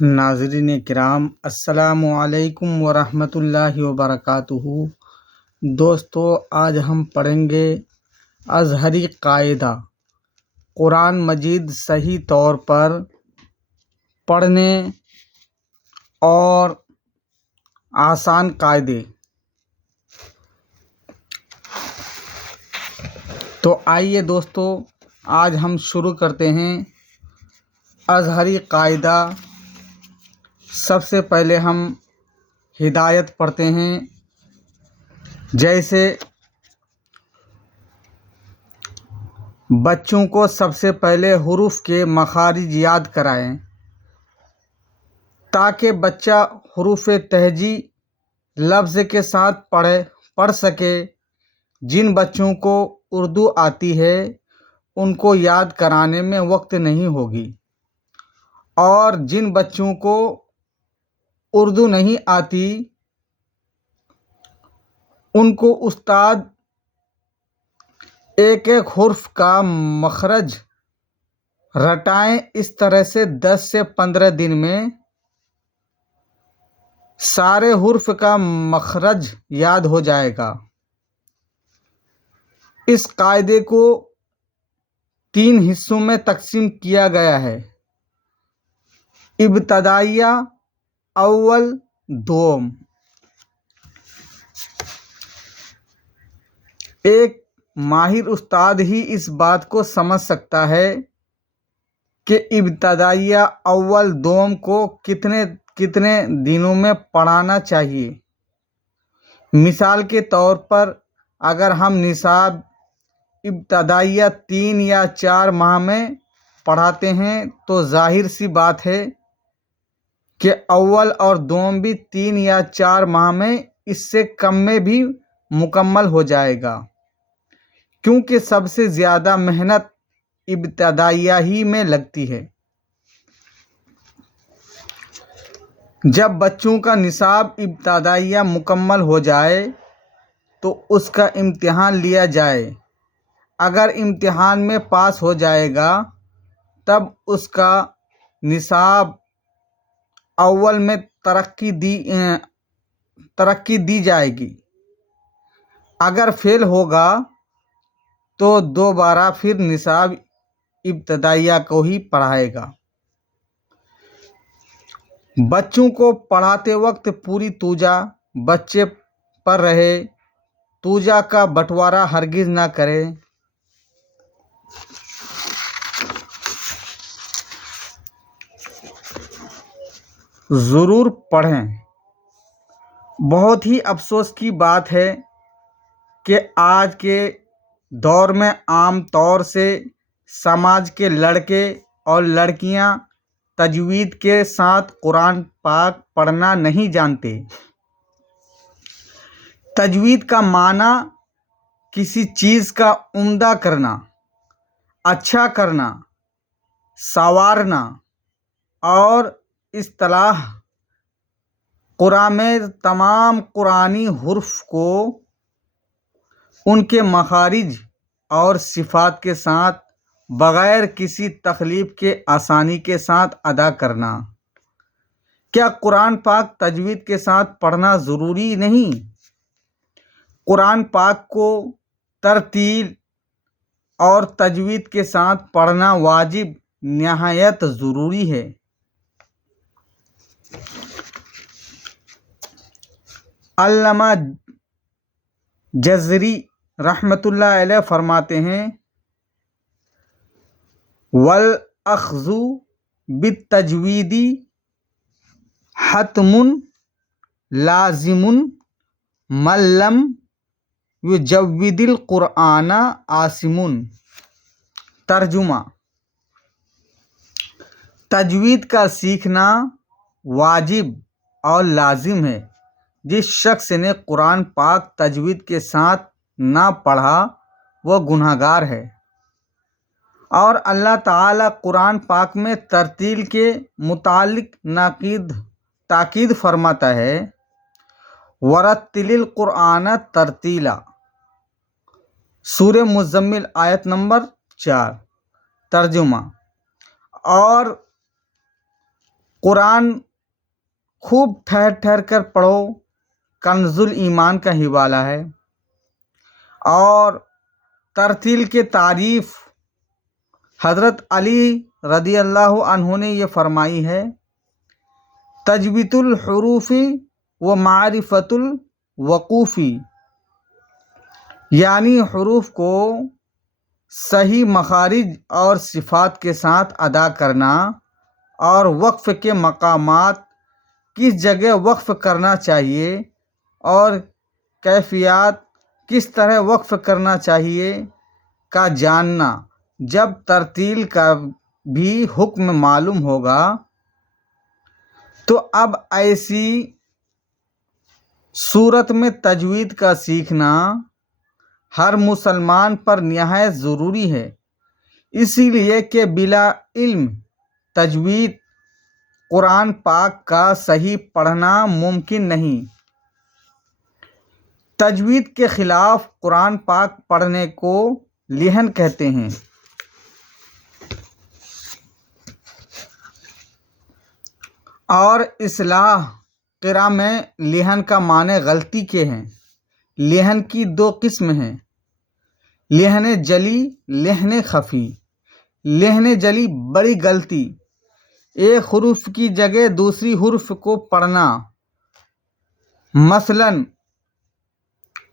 ناظرین کرام، السلام علیکم ورحمۃ اللہ وبرکاتہ۔ دوستو، آج ہم پڑھیں گے ازہری قاعدہ، قرآن مجید صحیح طور پر پڑھنے اور آسان قاعدے۔ تو آئیے دوستو، آج ہم شروع کرتے ہیں ازہری قاعدہ۔ سب سے پہلے ہم ہدایت پڑھتے ہیں، جیسے بچوں کو سب سے پہلے حروف کے مخارج یاد کرائیں تاکہ بچہ حروف تہجی لفظ کے ساتھ پڑھ سکے۔ جن بچوں کو اردو آتی ہے ان کو یاد کرانے میں وقت نہیں ہوگی، اور جن بچوں کو اردو نہیں آتی ان کو استاد ایک ایک حرف کا مخرج رٹائیں۔ اس طرح سے 10 سے 15 دن میں سارے حروف کا مخرج یاد ہو جائے گا۔ اس قاعدے کو 3 حصوں میں تقسیم کیا گیا ہے: ابتدائیہ، اول، دوم۔ ایک ماہر استاد ہی اس بات کو سمجھ سکتا ہے کہ ابتدائیہ، اول، دوم کو کتنے دنوں میں پڑھانا چاہیے۔ مثال کے طور پر اگر ہم نصاب ابتدائیہ 3 یا 4 ماہ میں پڑھاتے ہیں تو ظاہر سی بات ہے کہ اول اور دوم بھی 3 یا 4 ماہ میں، اس سے کم میں بھی مکمل ہو جائے گا، کیونکہ سب سے زیادہ محنت ابتدائیہ ہی میں لگتی ہے۔ جب بچوں کا نصاب ابتدائیہ مکمل ہو جائے تو اس کا امتحان لیا جائے۔ اگر امتحان میں پاس ہو جائے گا تب اس کا نصاب اول میں ترقی دی جائے گی۔ اگر فیل ہوگا تو دوبارہ پھر نصاب ابتدائیہ کو ہی پڑھائے گا۔ بچوں کو پڑھاتے وقت پوری توجہ بچے پر رہے، توجہ کا بٹوارا ہرگز نہ کرے۔ ضرور پڑھیں۔ بہت ہی افسوس کی بات ہے کہ آج کے دور میں عام طور سے سماج کے لڑکے اور لڑکیاں تجوید کے ساتھ قرآن پاک پڑھنا نہیں جانتے۔ تجوید کا معنی کسی چیز کا عمدہ کرنا، اچھا کرنا، سنوارنا، اور اصطلاح قرآن میں تمام قرآنی حروف کو ان کے مخارج اور صفات کے ساتھ بغیر کسی تخلیف کے آسانی کے ساتھ ادا کرنا۔ کیا قرآن پاک تجوید کے ساتھ پڑھنا ضروری نہیں؟ قرآن پاک کو ترتیل اور تجوید کے ساتھ پڑھنا واجب نہایت ضروری ہے۔ علامہ جزری رحمۃ اللہ علیہ فرماتے ہیں: وَالْأَخْذُ بِالتَّجْوِيدِ حَتْمٌ لَازِمٌ مَنْ لَمْ يُجَوِّدِ الْقُرْآنَ آثِمٌ۔ ترجمہ: تجوید کا سیکھنا واجب اور لازم ہے۔ جس شخص نے قرآن پاک تجوید کے ساتھ نہ پڑھا وہ گنہگار ہے۔ اور اللہ تعالیٰ قرآن پاک میں ترتیل کے متعلق تاکید فرماتا ہے: وَرَتِّلِ الْقُرْآنَ تَرْتِیلًا۔ سورہ مزمل آیت نمبر 4۔ ترجمہ: اور قرآن خوب ٹھہر ٹھہر کر پڑھو، کنز الایمان کا حوالہ ہے۔ اور ترتیل کے تعریف حضرت علی رضی اللہ عنہ نے یہ فرمائی ہے، تجوید الحروف و معرفت الوقوف، یعنی حروف کو صحیح مخارج اور صفات کے ساتھ ادا کرنا، اور وقف کے مقامات کس جگہ وقف کرنا چاہیے اور کیفیات کس طرح وقف کرنا چاہیے کا جاننا۔ جب ترتیل کا بھی حکم معلوم ہوگا تو اب ایسی صورت میں تجوید کا سیکھنا ہر مسلمان پر نہایت ضروری ہے، اسی لیے کہ بلا علم تجوید قرآن پاک کا صحیح پڑھنا ممکن نہیں۔ تجوید کے خلاف قرآن پاک پڑھنے کو لحن کہتے ہیں۔ اور اصلاح قرآ میں لحن کا معنی غلطی کے ہیں۔ لحن کی دو قسم ہیں، لحن جلی، لحن خفی۔ لحن جلی بڑی غلطی، ایک حرف کی جگہ دوسری حرف کو پڑھنا، مثلاً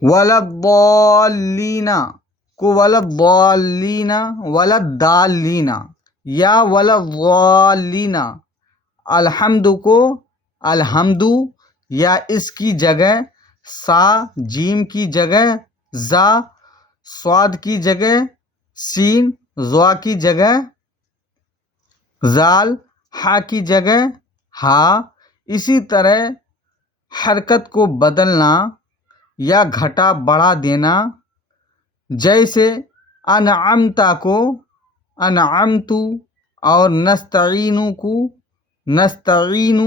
ولضالین کو ولضالین، ولضالین یا ولضالین، الحمد کو الحمد، یا اس کی جگہ سا، جیم کی جگہ زا، صاد کی جگہ سین، ضا کی جگہ زال، ہا کی جگہ ہا۔ اسی طرح حرکت کو بدلنا یا گھٹا بڑھا دینا، جیسے انعمت کو انعمت اور نستعین کو نستعین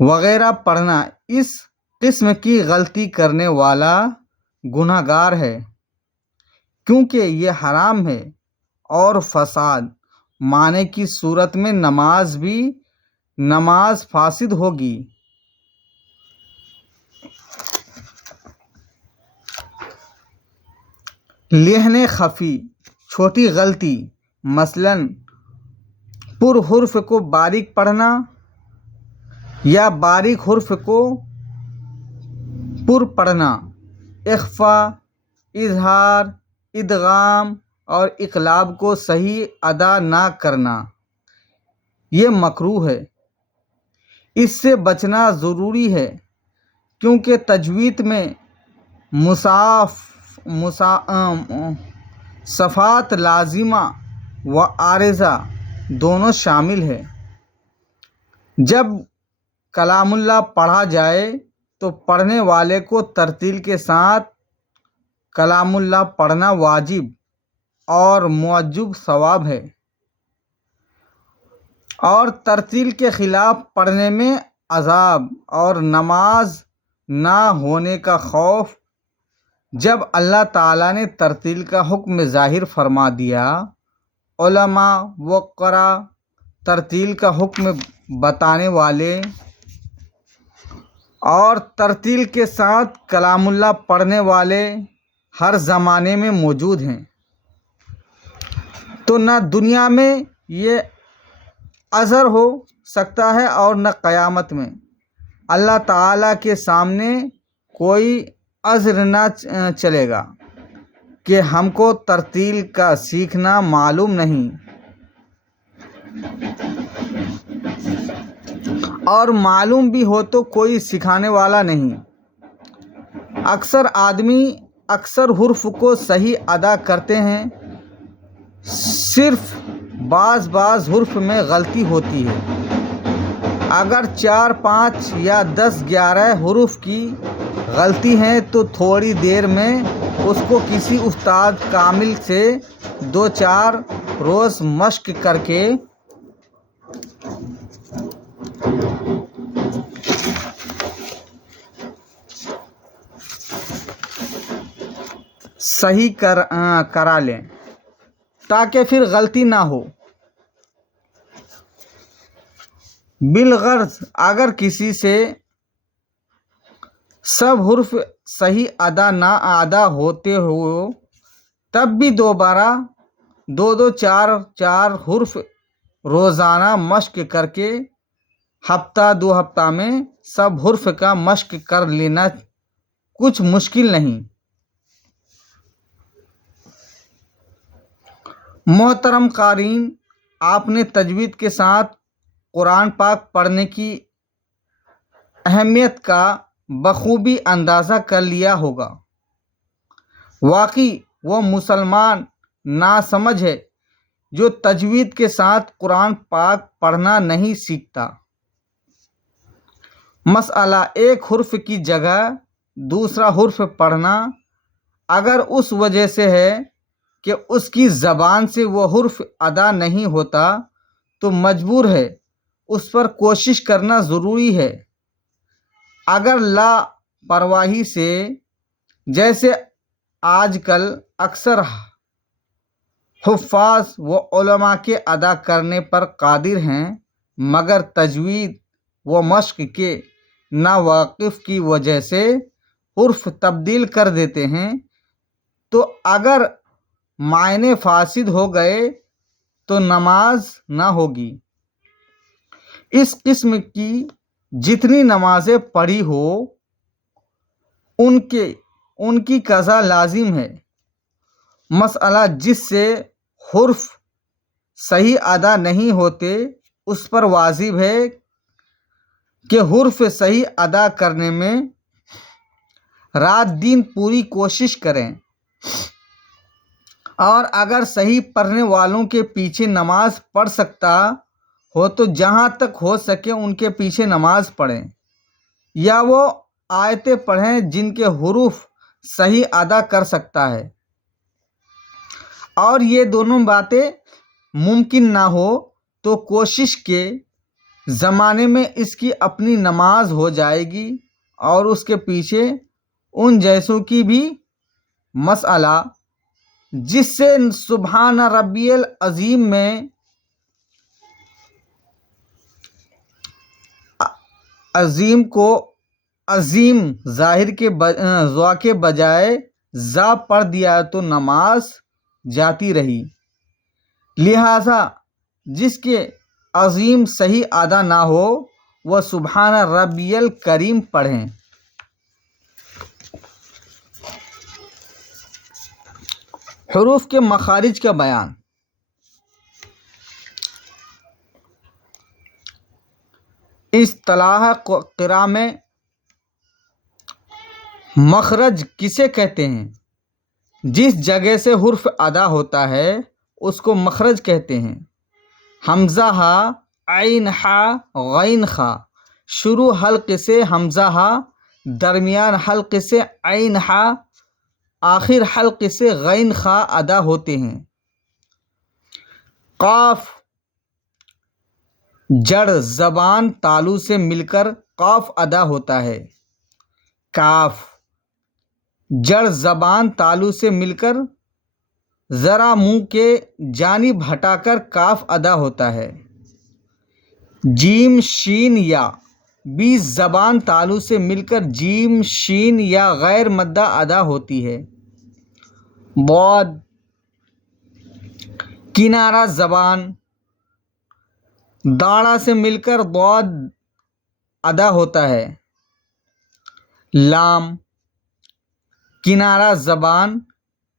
وغیرہ پڑھنا۔ اس قسم کی غلطی کرنے والا گناہ گار ہے، کیونکہ یہ حرام ہے اور فساد معنی کی صورت میں نماز فاسد ہوگی۔ لحن خفی چھوٹی غلطی، مثلاً پر حرف کو باریک پڑھنا یا باریک حرف کو پر پڑھنا، اخفا، اظہار، ادغام اور اقلاب کو صحیح ادا نہ کرنا، یہ مکروہ ہے۔ اس سے بچنا ضروری ہے، کیونکہ تجوید میں صفات لازمہ و عارضہ دونوں شامل ہیں۔ جب کلام اللہ پڑھا جائے تو پڑھنے والے کو ترتیل کے ساتھ کلام اللہ پڑھنا واجب اور موجب ثواب ہے، اور ترتیل کے خلاف پڑھنے میں عذاب اور نماز نہ ہونے کا خوف۔ جب اللہ تعالیٰ نے ترتیل کا حکم ظاہر فرما دیا، علماء و قراء ترتیل کا حکم بتانے والے اور ترتیل کے ساتھ کلام اللہ پڑھنے والے ہر زمانے میں موجود ہیں، تو نہ دنیا میں یہ عذر ہو سکتا ہے اور نہ قیامت میں۔ اللہ تعالیٰ کے سامنے کوئی عذر نہ چلے گا کہ ہم کو ترتیل کا سیکھنا معلوم نہیں، اور معلوم بھی ہو تو کوئی سکھانے والا نہیں۔ اکثر آدمی اکثر حرف کو صحیح ادا کرتے ہیں، صرف بعض حرف میں غلطی ہوتی ہے۔ اگر 4 5 یا 10 11 حروف کی غلطی ہے تو تھوڑی دیر میں اس کو کسی استاد کامل سے 2 4 روز مشق کر کے صحیح کرا لیں، تاکہ پھر غلطی نہ ہو۔ بالغرض اگر کسی سے سب حرف صحیح ادا ہوتے ہو تب بھی دوبارہ دو چار چار حرف روزانہ مشق کر کے ہفتہ 2 ہفتہ میں سب حرف کا مشق کر لینا کچھ مشکل نہیں۔ محترم قارئین، آپ نے تجوید کے ساتھ قرآن پاک پڑھنے کی اہمیت کا بخوبی اندازہ کر لیا ہوگا۔ واقعی وہ مسلمان ناسمجھ ہے جو تجوید کے ساتھ قرآن پاک پڑھنا نہیں سیکھتا۔ مسئلہ ایک حرف کی جگہ دوسرا حرف پڑھنا اگر اس وجہ سے ہے کہ اس کی زبان سے وہ حرف ادا نہیں ہوتا تو مجبور ہے اس پر کوشش کرنا ضروری ہے۔ اگر لاپرواہی سے، جیسے آج کل اکثر حفاظ و علماء کے ادا کرنے پر قادر ہیں مگر تجوید و مشق کے ناواقف کی وجہ سے حرف تبدیل کر دیتے ہیں تو اگر معنی فاسد ہو گئے تو نماز نہ ہوگی۔ اس قسم کی جتنی نمازیں پڑھی ہو ان کی قضا لازم ہے۔ مسئلہ جس سے حرف صحیح ادا نہیں ہوتے اس پر واجب ہے کہ حرف صحیح ادا کرنے میں رات دن پوری کوشش کریں، اور اگر صحیح پڑھنے والوں کے پیچھے نماز پڑھ سکتا ہو تو جہاں تک ہو سکے ان کے پیچھے نماز پڑھیں، یا وہ آیتیں پڑھیں جن کے حروف صحیح ادا کر سکتا ہے۔ اور یہ دونوں باتیں ممکن نہ ہو تو کوشش کے زمانے میں اس کی اپنی نماز ہو جائے گی اور اس کے پیچھے ان جیسوں کی بھی۔ مسئلہ جس سے سبحان ربی العظیم میں عظیم کو عظیم ظاہر کے ضا کے بجائے زا پڑھ دیا تو نماز جاتی رہی، لہذا جس کے عظیم صحیح ادا نہ ہو وہ سبحان ربی الکریم پڑھیں۔ حروف کے مخارج کا بیان۔ اصطلاح قراء میں مخرج کسے کہتے ہیں؟ جس جگہ سے حرف ادا ہوتا ہے اس کو مخرج کہتے ہیں۔ حمزہ ہا، عین ہا، غین خا، شروع حلق سے حمزہ ہا، درمیان حلق سے عین ہا، آخر حلق سے غین خا ادا ہوتے ہیں۔ قاف جڑ زبان تالو سے مل کر قاف ادا ہوتا ہے۔ کاف جڑ زبان تالو سے مل کر ذرا منہ کے جانب ہٹا کر کاف ادا ہوتا ہے۔ جیم شین یا بھی زبان تالو سے مل کر جیم شین یا غیر مدہ ادا ہوتی ہے۔ ضاد کنارہ زبان داڑھا سے مل کر ضاد ادا ہوتا ہے۔ لام کنارہ زبان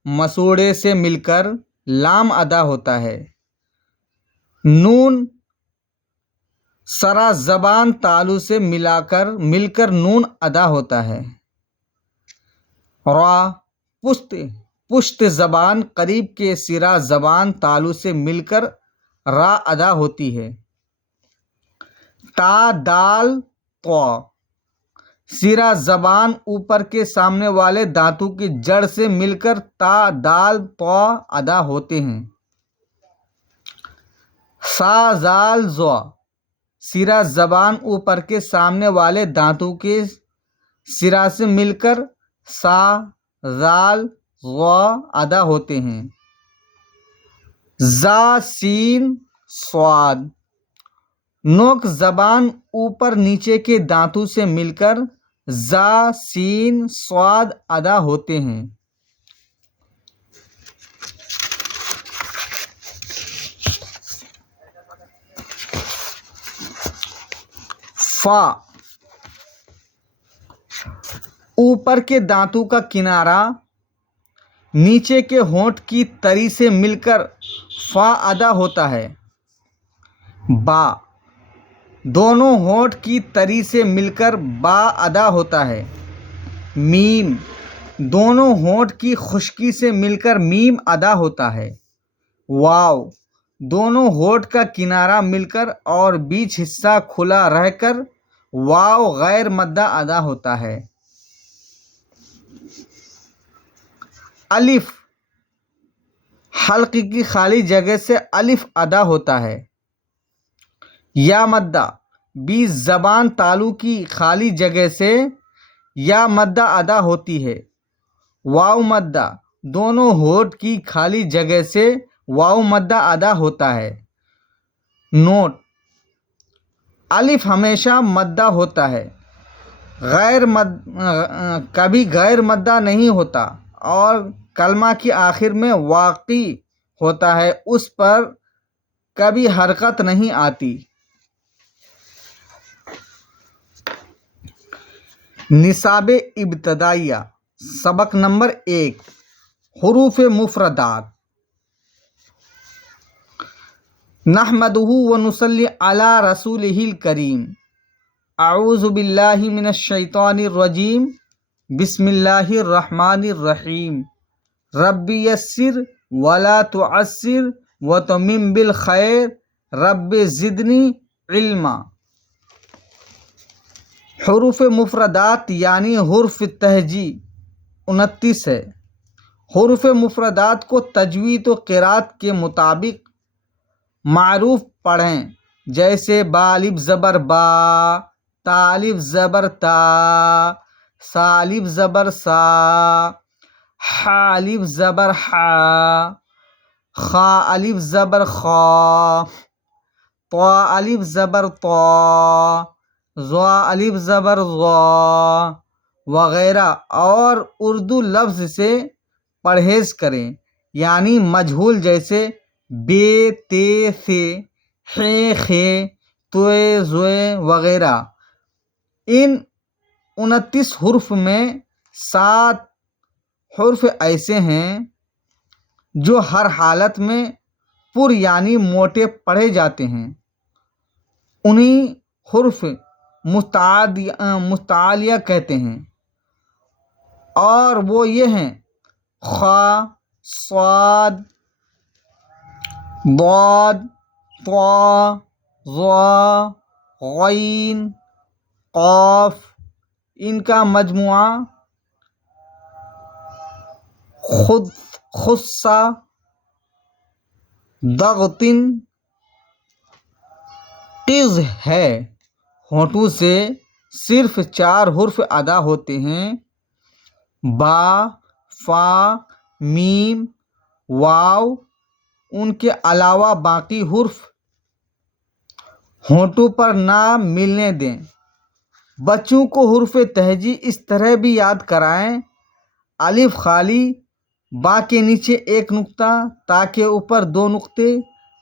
مسوڑھے سے مل کر لام ادا ہوتا ہے۔ نون سرا زبان تالو سے مل کر نون ادا ہوتا ہے۔ را پشت زبان قریب کے سرا زبان تالو سے مل کر را ادا ہوتی ہے۔ تا دال طا سرا زبان اوپر کے سامنے والے دانتوں کی جڑ سے مل کر تا دال طا ادا ہوتے ہیں۔ سا زال زا سرا زبان اوپر کے سامنے والے دانتوں کے سرا سے مل کر سا زال ضا ادا ہوتے ہیں۔ زا سین صاد نوک زبان اوپر نیچے کے دانتوں سے مل کر زا سین صاد ادا ہوتے ہیں۔ فا اوپر کے دانتوں کا کنارہ نیچے کے ہونٹ کی تری سے مل کر فا ادا ہوتا ہے۔ با دونوں ہونٹ کی تری سے مل کر با ادا ہوتا ہے۔ میم دونوں ہونٹ کی خشکی سے مل کر میم ادا ہوتا ہے۔ واو دونوں ہونٹ کا کنارہ مل کر اور بیچ حصہ کھلا رہ کر واو غیر مدہ ادا ہوتا ہے۔ الف حلق کی خالی جگہ سے الف ادا ہوتا ہے۔ یا مدہ بیچ زبان تالو کی خالی جگہ سے یا مدہ ادا ہوتی ہے۔ واو مدہ دونوں ہونٹ کی خالی جگہ سے واو مدہ ادا ہوتا ہے۔ نوٹ الف ہمیشہ مدہ ہوتا ہے، کبھی غیر مدہ نہیں ہوتا، اور کلمہ کے آخر میں واقع ہوتا ہے، اس پر کبھی حرکت نہیں آتی۔ نصاب ابتدائیہ سبق نمبر 1 حروف مفردات۔ نحمدہ ونصلی علی رسولہ الکریم۔ اعوذ باللہ من الشیطان الرجیم۔ بسم اللہ الرحمن الرحیم۔ رب یسر ولا تعسر وتمم بالخیر رب زدنی علما۔ حروف مفردات یعنی حرف تہجی 29 ہے۔ حروف مفردات کو تجوید و قرات کے مطابق معروف پڑھیں، جیسے با الف زبر با، تا الف زبر تا، سا الف زبر سا، حا الف زبر حا، خا الف زبر خا، طا الف زبر طا، ظا الف زبر ظا وغیرہ، اور اردو لفظ سے پرہیز کریں، یعنی مجہول جیسے بے تے سے، خے خے، توئے زوئے وغیرہ۔ ان 29 حروف میں 7 حروف ایسے ہیں جو ہر حالت میں پر یعنی موٹے پڑھے جاتے ہیں، انہیں حروف متعالیہ کہتے ہیں، اور وہ یہ ہیں: خا، صاد، ضاد، طا، ظا، غین، قاف۔ ان کا مجموعہ خص، ضغط، قز ہے۔ ہونٹوں سے صرف 4 حروف ادا ہوتے ہیں: با، فا، میم، واو۔ ان کے علاوہ باقی حروف ہونٹوں پر نہ ملنے دیں۔ بچوں کو حروف تہجی اس طرح بھی یاد کرائیں: الف خالی، با کے نیچے 1 نقطہ، تا کے اوپر 2 نقطے،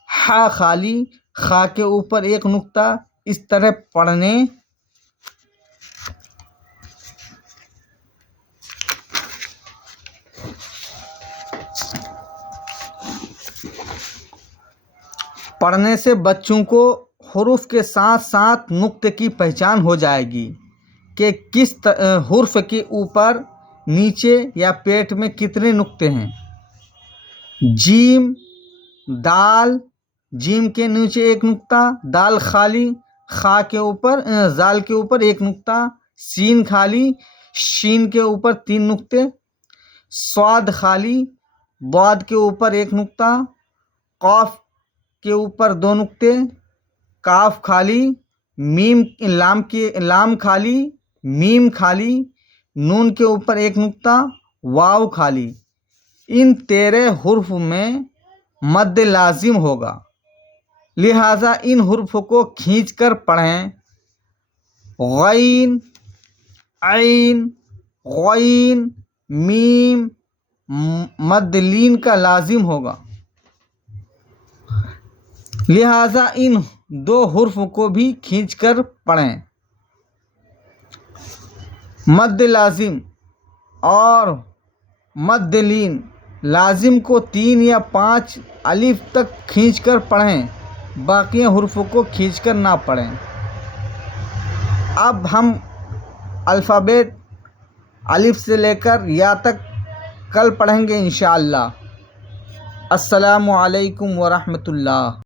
حا خالی، خا کے اوپر 1 نقطہ، اس طرح پڑھنے۔ پڑھنے سے بچوں کو حروف کے ساتھ ساتھ نقطے کی پہچان ہو جائے گی کہ کس حرف کے اوپر، نیچے یا پیٹ میں کتنے نقطے ہیں۔ جیم، دال، جیم کے نیچے 1 نقطہ، دال خالی، خا کے اوپر، زال کے اوپر 1 نقطہ، سین خالی، شین کے اوپر 3 نقطے، صاد خالی، ضاد کے اوپر 1 نقطہ، قاف کے اوپر 2 نقطے، کاف خالی، لام خالی، میم خالی، نون کے اوپر 1 نقطہ، واو خالی۔ ان 13 حروف میں مد لازم ہوگا۔ لہٰذا ان حروف کو کھینچ کر پڑھیں۔ غین، عین، غین، میم مد لین کا لازم ہوگا، لہٰذا ان دو حروف کو بھی کھینچ کر پڑھیں۔ مد لازم اور مد لین لازم کو 3 یا 5 الف تک کھینچ کر پڑھیں، باقی حروف کو کھینچ کر نہ پڑھیں۔ اب ہم الفابیٹ الف سے لے کر یا تک کل پڑھیں گے انشاءاللہ۔ السلام علیکم ورحمۃ اللہ۔